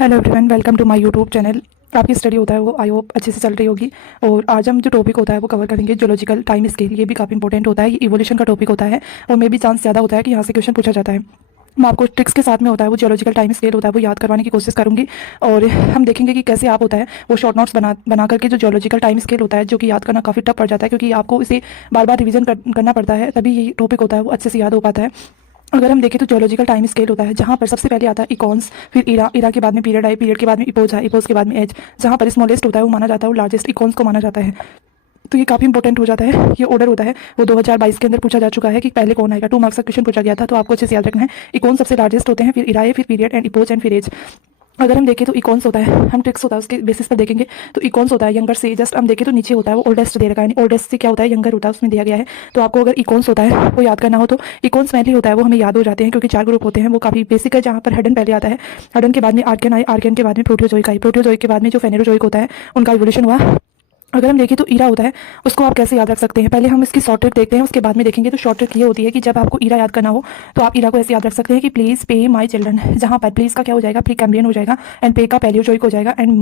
Hello everyone, welcome to my YouTube channel. आपकी study होता है वो आई होप अच्छे से चल रही होगी। और आज हम जो टॉपिक होता है वो कवर करेंगे जियोलॉजिकल टाइम स्केल। ये भी काफ़ी इंपॉर्टेंट होता है, ये इवोल्यूशन का टॉपिक होता है और मे भी चांस ज़्यादा होता है कि यहाँ से क्वेश्चन पूछा जाता है। मैं आपको ट्रिक्स के साथ में होता है वो जियोलॉजिकल टाइम स्केल होता है वो याद करवाने की कोशिश करूंगी। और हम देखेंगे कि कैसे आप होता है वो शॉर्ट नोट्स बना करके जो जियोलॉजिकल टाइम स्केल होता है जो कि याद करना काफ़ी टफ पड़ जाता है, क्योंकि आपको इसे बार बार रिवीजन करना पड़ता है, तभी ये टॉपिक होता है वो अच्छे से याद हो पाता है। अगर हम देखें तो जियोलॉजिकल टाइम स्केल होता है जहाँ पर सबसे पहले आता है इकॉन्स, फिर इरा के बाद में पीरियड आए, पीरियड के बाद में इपोज आए, इपोज के बाद में एज। जहाँ पर स्मॉलेस्ट होता है वो माना जाता है वो लार्जेस्ट इकॉन्स को माना जाता है। तो ये काफ़ी इंपॉर्टेंट हो जाता है। ये ऑर्डर होता है वो 2022 के अंदर पूछा जा चुका है कि पहले कौन आएगा। 2 मार्क्स का क्वेश्चन पूछा गया था, तो आपको अच्छे से याद रखना है। इकॉन सबसे लार्जेस्ट होते हैं, फिर इराए, फिर पीरियड एंड इपोज एंड फिर एज। अगर हम देखें तो इकॉन्स होता है, हम ट्रिक्स होता है उसके बेसिस पर देखेंगे। तो इकॉन्स होता है यंगर से, जस्ट हम देखें तो नीचे होता है वो ओल्डेस्ट दे रखा है, ओल्डेस्ट से क्या होता है यंगर होता है, उसमें दिया गया है। तो आपको अगर इकॉन्स होता है वो याद करना हो तो इकॉन्स मेनली होता है वो हमें याद हो जाते हैं, क्योंकि 4 ग्रुप होते हैं वो काफ़ी बेसिक है। जहाँ पर हेडन पहले आता है, हेडन के बाद में आर्कियन आए, आर्कियन के बाद में प्रोटियोजोइक आई, प्रोटियोजोइक के बाद में जो फेनेरोजोइक होता है उनका इवोल्यूशन हुआ। अगर हम देखें तो ईरा होता है, उसको आप कैसे याद रख सकते हैं। पहले हम इसकी शॉर्ट ट्रिक देखते हैं, उसके बाद में देखेंगे। तो शॉर्ट ट्रिक ये होती है कि जब आपको ईरा याद करना हो तो आप ईरा को ऐसे याद रख सकते हैं कि प्लीज पे माई चिल्ड्रन। जहाँ पर प्लीज का क्या हो जाएगा, प्री कैम्ब्रियन हो जाएगा, एंड पे का पैलियोजोइक हो जाएगा, एंड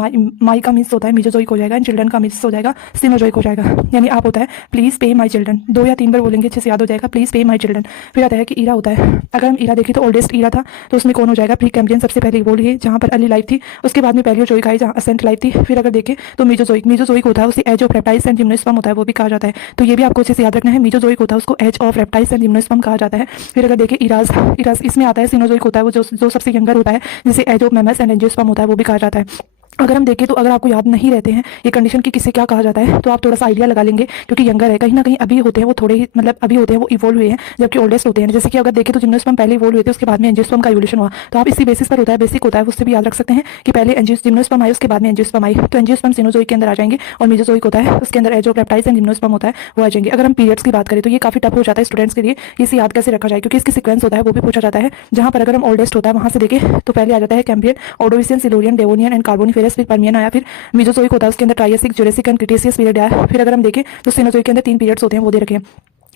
माई का मिस होता है मीजोजोइक हो जाएगा, एंड चिल्ड्रन का मिस हो जाएगा सिनोजोइक हो जाएगा। यानी आप होता है प्लीज पे माई चिल्ड्रन 2 या 3 बार बोलेंगे, अच्छे से याद हो जाएगा प्लीज पे माई चिल्ड्रन। फिर आता है कि ईरा होता है, अगर हम ईरा देखें तो ओल्डेस्ट ईरा था, तो उसमें कौन हो जाएगा, प्री कैम्ब्रियन सबसे पहले बोल है जहाँ पर अर्ली लाइफ थी। उसके बाद में पैलियोजोइक आई जहाँ असेंट लाइफ थी। फिर अगर देखें तो मीजोजोइक, मीजोजोइक होता है उसे age of reptiles and gymnosperm होता है वो भी कहा जाता है। तो ये भी आपको अच्छे से याद रखना है। मीजोजोइक होता है उसको age of reptiles and gymnosperm कहा जाता है। फिर अगर देखें इराज, इराज इसमें आता है सिनोजोइक होता है वो जो सबसे यंगर होता है, जिसे age of mammals and angiosperm होता है वो भी कहा जाता है। अगर हम देखें तो अगर आपको याद नहीं रहते हैं ये कंडीशन की किसे क्या कहा जाता है, तो आप थोड़ा सा आइडिया लगा लेंगे, क्योंकि यंगर है कहीं ना कहीं अभी होते हैं वो थोड़े ही, मतलब अभी होते हैं वो इवोल्व हुए हैं, जबकि ओल्डेस्ट होते हैं। जैसे कि अगर देखें तो जिम्नोस्पर्म पहले इवोल्व हुए थे, उसके बाद में एंजियोस्पर्म का इवोल्यूशन हुआ। तो आप इसी बेसिस पर होता है, बेसिक होता है उससे भी याद रख सकते हैं कि पहले जिम्नोस्पर्म आए, उसके बाद में एंजियोस्पर्म आई। तो एंजियोस्पर्म सिनोजोइक के अंदर आ जाएंगे, और मीजोजोइक होता है उसके अंदर age of reptiles and gymnosperm होता है वो आ जाएंगे। अगर हम पीरियड्स की बात करें तो ये काफी टफ हो जाता है स्टूडेंट्स के लिए, इसे याद कैसे रखा जाए, क्योंकि इसकी सीक्वेंस होता है वो भी पूछा जाता है। जहाँ पर अगर हम ओल्डेस्ट होता है वहां से देखें तो पहले आ जाता है Cambrian, Ordovician, Silurian, Devonian and Carboniferous, फिर पर्मियन आया, फिर मीजोजोइक होता है उसके अंदर Triassic, Jurassic and Cretaceous period आया। फिर अगर हम देखें तो सिनोजोइक के अंदर 3 पीरियड्स होते हैं वो दे रखे हैं।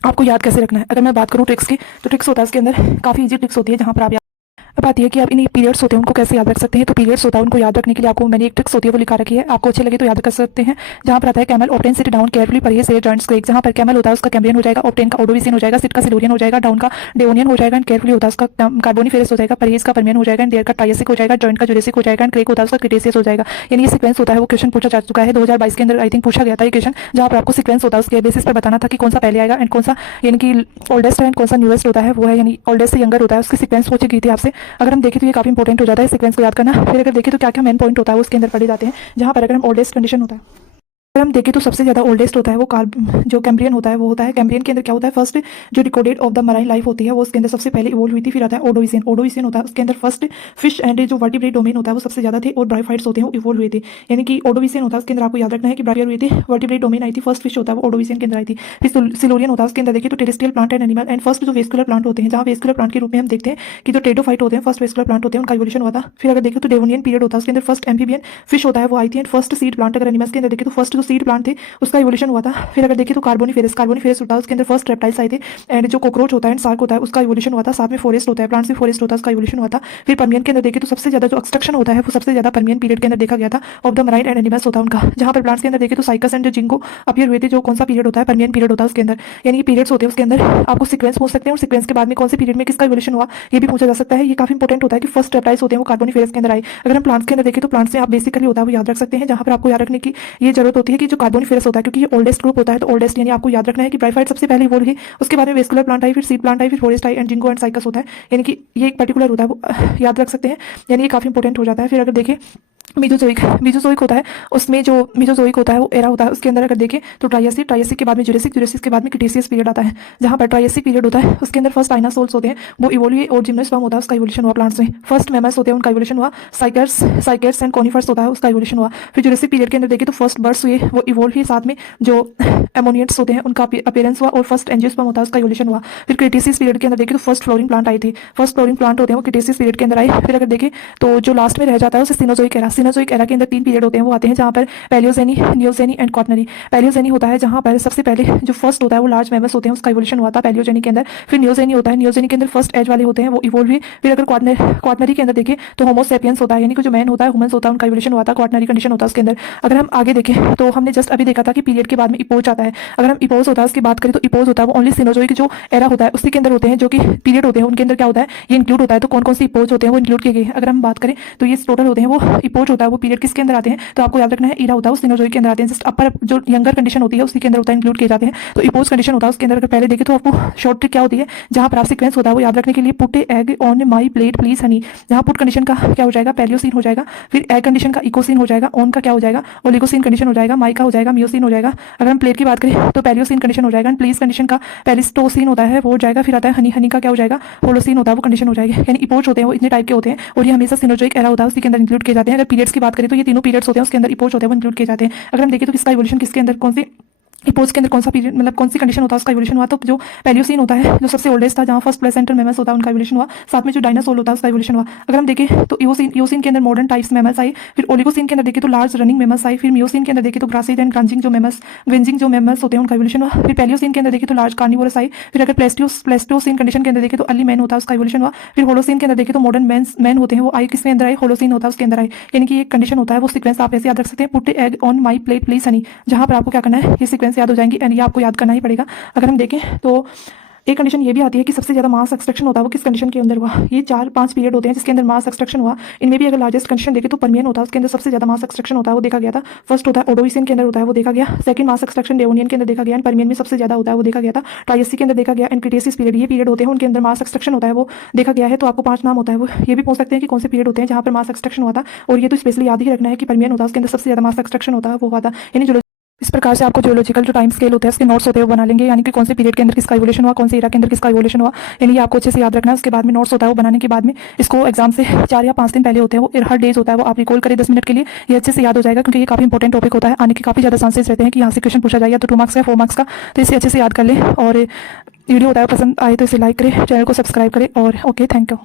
आपको याद कैसे रखना है, अगर मैं बात करूँ ट्रिक्स की, तो ट्रिक्स होता है उसके अंदर काफी इजी ट्रिक्स होती है जहाँ पर आप अब आती है कि आप इन पीरियड्स होते हैं उनको कैसे याद रख सकते हैं। तो पीरियड्स होता है उनको याद रखने के लिए आपको मैंने एक ट्रिक्स होती है वो लिखा रखी है, आपको अच्छे लगे तो याद कर सकते हैं। जहाँ पर आता है कैमल ऑप्टेन सिट डाउन केयरफुली परिये से जॉइंट्स क्रेक। जहाँ पर कैमल होता है उसका कैम्ब्रियन हो जाएगा, ऑप्टेन का ऑर्डोविशियन हो जाएगा, सिट का सिल्यूरियन हो जाएगा, डाउन का डेवोनियन हो जाएगा, एंड केयरफुली होता है उसका कार्बोनिफेरस हो जाएगा, परियस का पर्मियन हो जाएगा, एंड देयर का ट्रायसिक हो जाएगा, जॉइंट का जुरासिक हो जाएगा, एंड क्रेक होता है उसका क्रिटेशियस हो जाएगा। यानी ये सीक्वेंस होता है वो क्वेश्चन पूछा जा चुका है 2022 के अंदर, आई थिंक पूछा गया था ये क्वेश्चन, जहाँ पर आपको सीक्वेंस होता है उसके बेसिस पर बताना था कि कौन सा पहले आएगा एंड कौन सा यानी कि ओल्डेस्ट है एंड कौन सा न्यूएस्ट होता है वो है, यानी ओल्डेस्ट से यंगर होता है, उसकी सीक्वेंस पूछी गई थी आपसे। अगर हम देखें तो ये काफी इंपॉर्टेंट हो जाता है सीक्वेंस को याद करना। फिर अगर देखें तो क्या क्या मेन पॉइंट होता है उसके अंदर पढ़े जाते हैं, जहाँ पर अगर हम ओल्डेस्ट कंडीशन होता है, अगर हम देखें तो सबसे ज्यादा ओल्डेस्ट होता है वो जो कैम्ब्रियन होता है वो होता है। कैम्ब्रियन के अंदर क्या होता है, फर्स्ट जो recorded of the marine life होती है वो उसके अंदर सबसे पहले इवोल्व हुई थी। फिर आता है ओडोविशियन, ओडोविशियन होता है उसके अंदर फर्स्ट फिश एंड जो वर्टिब्रेट डोमेन होता है वो सबसे ज्यादा थे, और ब्रायोफाइट्स होते हैं वो इवोल्व हुए थे। यानी कि ओडोविशियन होता है उसके अंदर आपको याद रखना है कि ब्रायोफाइट हुई थी, वर्टिब्रेट डोमेन आई थी, फर्स्ट फिश होता है वो ओडोविशियन के अंदर आई थी। फिर सिलोरियन होता है उसके अंदर देखिए तो terrestrial plant and animal, and first जो वेस्कुलर प्लांट होते हैं, जहाँ वेस्कुलर प्लांट के रूप में हम देखते हैं कि जो टेडोफाइट होते हैं फर्स्ट वेस्कुलर प्लांट होते हैं उनका इवोल्यूशन हुआ था। फिर अगर देखें तो डेवोनियन पीरियड होता है उसके अंदर फर्स्ट एम्फीबियन फिश होता है वो आई थी, एंड फर्स्ट सीड प्लांट अगर एनिमल्स के अंदर देखें तो फर्स्ट जो सीड प्लांट थे उसका इवोल्यूशन हुआ था। फिर अगर देखिए तो कार्बोनिफेरस, कार्बोनिफेरस होता है उसके अंदर फर्स्ट रेप्टाइल्स आए थे, एंड जो कॉकरोच होता है एंड शार्क होता है उसका इवोल्यूशन हुआ था। साथ में फॉरेस्ट होता है, प्लांट्स में फॉरेस्ट होता है उसका इवोल्यूशन हुआ था। फिर पर्मियन के अंदर देखिए तो सबसे ज्यादा जो एक्सट्रक्शन होता है वो सबसे ज्यादा पर्मियन पीरियड के अंदर देखा गया था of the marine and animals होता है उनका। जहाँ पर प्लांट्स के अंदर देखिए तो साइकस एंड जो जिंको अपीयर हुए थे, जो कौन सा पीरियड होता है, पर्मियन पीरियड होता है उसके अंदर। यानी पीरियड्स होते हैं उसके अंदर आपको सीक्वेंस पूछ सकते हैं, और सीक्वेंस के बाद में कौन से पीरियड में किसका इवोल्यूशन हुआ ये भी पूछा जा सकता है। ये काफी इंपॉर्टेंट होता है कि फर्स्ट रेप्टाइल्स होते हैं वो कार्बोनिफेरस के अंदर आए। अगर हम प्लांट्स के अंदर देखें तो प्लांट्स में आप बेसिकली होता है वो याद रख सकते हैं, जहाँ पर आपको याद रखने की ये जरूरत होती है कि जो कार्बोनिफेरस होता है, क्योंकि ये ओल्डेस्ट ग्रुप होता है, तो ओल्डेस्ट यानी आपको याद रखना है कि ब्रायोफाइट सबसे पहले इवोल्व हुई, उसके बाद में वेस्कुलर प्लांट आई, फिर सीड प्लांट आई, फिर फॉरेस्ट आई, एंड जिंको एंड साइकस होता है। यानी कि ये एक पर्टिकुलर होता है वो याद रख सकते हैं, यानी ये काफी इंपॉर्टेंट हो जाता है। फिर अगर देखें मीजोजोइक, मीजोजोइक होता है उसमें जो मीजोजोइक होता है वो एरा होता है उसके अंदर अगर देखें तो ट्रायसिक, ट्रायसिक के बाद में जुरासिक, जुरासिक के बाद में क्रिटेशियस पीरियड आता है। जहाँ पर ट्रायसिक पीरियड होता है उसके अंदर फर्स्ट डायनासोर्स होते हैं वो इवोल्व हुए, और जिम्नोस्पर्म होता है उसका इवोल्यूशन हुआ प्लांट्स में। फर्स्ट मैमल्स होते हैं उनका इवोल्यूशन हुआ, साइकर्स, साइकर्स एंड कॉनिफर्स होता है उसका इवोल्यूशन हुआ। फिर जुरासिक पीरियड के अंदर देखें तो फर्स्ट बर्ड्स हुए वो इवोल्व हुए, साथ में जो एमोनियट्स होते हैं उनका अपीयरेंस हुआ, और फर्स्ट एंजियोस्पर्म होता है उसका इवोल्यूशन हुआ। फिर क्रिटेशियस पीरियड के अंदर देखें तो फर्स्ट फ्लोरिंग प्लांट आई थी, फर्स्ट फ्लोरिंग प्लांट होते हैं वो क्रिटेशियस पीरियड के अंदर आए। फिर अगर देखें तो जो लास्ट में रह जाता है उसे सिनोजोइक एरा, सिनोजोइक एरा के अंदर 3 पीरियड होते हैं, वो आते हैं जहाँ पर पैलियोजेनी, नियोजेनी एंड क्वाटरनरी। पैलियोजेनी होता है जहाँ पर सबसे पहले जो फर्स्ट होता है वो लार्ज मैमल्स होते हैं, उसका इवोल्यूशन हुआ था पैलियोजेनी के अंदर। फिर नियोजेनी होता है, नियोजेनी के अंदर फर्स्ट एज वाले होते हैं, वो इवोल्व हुए। फिर अगर क्वाटरनरी के अंदर देखें तो होमो सेपियंस होता है, यानी कि जो मैन होता है, ह्यूमंस होता है, उनका इवोल्यूशन हुआ था, क्वाटरनरी कंडीशन होता है उसके अंदर। अगर हम आगे देखें तो हमने जस्ट अभी देखा था कि पीरियड के बाद में इपोज आता है। अगर हम इपोज होता है उसकी बात करें तो इपोज होता है वो ओनली सिनोजोइक जो एरा होता है उसी के अंदर होते हैं, जो कि पीरियड होते हैं उनके अंदर क्या होता है, ये इंक्लूड होता है। तो कौन कौन से इपोज होते हैं वो इंक्लूड किए गए। अगर हम बात करें तो ये टोटल होते हैं, वो इपोज होता है वो पीरियड किसके अंदर आते हैं, तो आपको याद रखना है ईरा होता है वो सिनोजोइक के अंदर आते हैं। जस्ट अपर जो यंगर कंडीशन होती है उसी के अंदर होता है, इंक्लूड किए जाते हैं। तो इपोज कंडीशन होता है उसके अंदर अगर पहले देखें तो आपको शॉर्ट ट्रिक क्या होती है, जहां पर आप सीक्वेंस होता है वो याद रखने के लिए put A egg on my plate please Honey. जहां पुट कंडीशन का क्या हो जाएगा, पैलियोसिन हो जाएगा। फिर एग कंडीशन का इकोसिन हो जाएगा, ऑन का क्या हो जाएगा, ओलिगोसिन कंडीशन हो जाएगा, माई का हो जाएगा मियोसिन हो जाएगा। अगर हम प्लेट की बात करें तो पैलियोसिन कंडीशन हो जाएगा, एंड प्लीज कंडीशन का पेलिस्टोसिन होता है वो हो जाएगा। फिर आता है हनी, हनी का क्या हो जाएगा, होलोसिन होता है वो कंडीशन हो जाएगी। यानी इपोज होते हैं वो इतने टाइप के होते हैं और ये हमेशा सिनोजोइक एरा होता है उसी के अंदर इंक्लूड किए जाते हैं। अगर पीरियड्स की बात करें तो ये तीनों पीरियड्स होते हैं उसके अंदर इपोज होते हैं वो इंक्लूड किए जाते हैं। अगर हम देखें तो किसका इवोल्यूशन किसके अंदर, कौन सी इपोज के अंदर कौन सा पीरियड, मतलब कौन सी कंडीशन होता है उसका इवोल्यूशन हुआ, तो जो पैलियोसिन होता है जो सबसे ओल्डेस्ट था, जहाँ फर्स्ट प्लेसेंटल मैमल्स होता है उनका इवोल्यूशन हुआ। साथ में जो डायनासोर होता है उसका इवोल्यूशन हुआ। अगर हम देखें तो ईओसिन के अंदर मॉडर्न टाइप्स मैमल्स आए। फिर ओलिगोसिन के अंदर देखें तो लार्ज रनिंग मैमल्स आए। फिर मियोसिन के अंदर देखें तो ग्रासिड एंड ग्रांजिंग जो मैमल्स होते हैं उनका इवोल्यूशन हुआ। फिर पैलियोसिन के अंदर देखें तो लार्ज कार्निवोरस आए। फिर अगर प्लेस्टोसिन कंडीशन के अंदर देखें तो अर्ली मैन होता है उसका इवोल्यूशन हुआ। फिर होलोसिन के अंदर देखें तो मॉडर्न मैन होते हैं वो आए किसके अंदर आए, होलोसिन होता है उसके अंदर आए। यानी कि एक कंडीशन होता है वो सीक्वेंस आप ऐसे याद रख सकते हैं, put egg on my plate please Honey, जहां पर आपको क्या करना है, ये सीक्वेंस याद हो जाएंगी एंड ये आपको याद करना ही पड़ेगा। अगर हम देखें तो एक कंडीशन ये भी आती है कि सबसे ज्यादा मास एक्सट्रैक्शन होता है वो किस कंडीशन के अंदर हुआ। ये 4-5 पीरियड होते हैं जिसके अंदर मास एक्सट्रैक्शन हुआ। इनमें भी अगर लार्जेस्ट कंडीशन देखें तो परमियन होता है, उसके अंदर सबसे ज्यादा मास एक्सट्रैक्शन होता है वो देखा गया था। फर्स्ट होता है ओडोइसिन के अंदर होता है वो देखा गया। सेकंड मास एक्सट्रैक्शन डेवोनियन के अंदर देखा गया, एंड परमियन में सबसे ज्यादा होता है वो देखा गया था। ट्रायसिक के अंदर देखा गया, एंड क्रिटेशियस पीरियड, ये पीरियड होते हैं उनके अंदर मास एक्सट्रैक्शन होता है वो देखा गया है। तो आपको 5 नाम होता है वो ये भी पूछ सकते हैं कि कौन से पीरियड होते हैं जहाँ पर मास एक्सट्रैक्शन हुआ था। और ये तो स्पेशली याद ही रखना है कि परमियन होता है उसके अंदर सबसे ज्यादा मास एक्सट्रैक्शन होता है वो हुआ था। यानी इस प्रकार से आपको जियोलॉजिकल जो टाइम स्केल होता है उसके नोट्स होते हैं वो बना लेंगे, यानी कि कौन से पीरियड के अंदर किसका इवोल्यूशन हुआ, कौन से एरा के अंदर किसका इवोल्यूशन हुआ। यानी ये आपको अच्छे से याद रखना है। उसके बाद में नोट्स होता है वो बनाने के बाद में इसको एग्जाम से 4 या 5 दिन पहले होते हैं वो हर डेज होता है वो आप रिकॉल करें 10 मिनट के लिए, ये अच्छे से याद हो जाएगा। क्योंकि ये काफी इंपॉर्टेंट टॉपिक होता है, आने के काफी ज्यादा चांसेस रहते हैं कि यहाँ से क्वेश्चन पूछा जाए, या तो 2 मार्क्स का 4 मार्क्स का। तो इसे अच्छे से याद कर लें और वीडियो होता है पसंद आए तो इसे लाइक करें, चैनल को सब्सक्राइब करें और ओके, थैंक यू।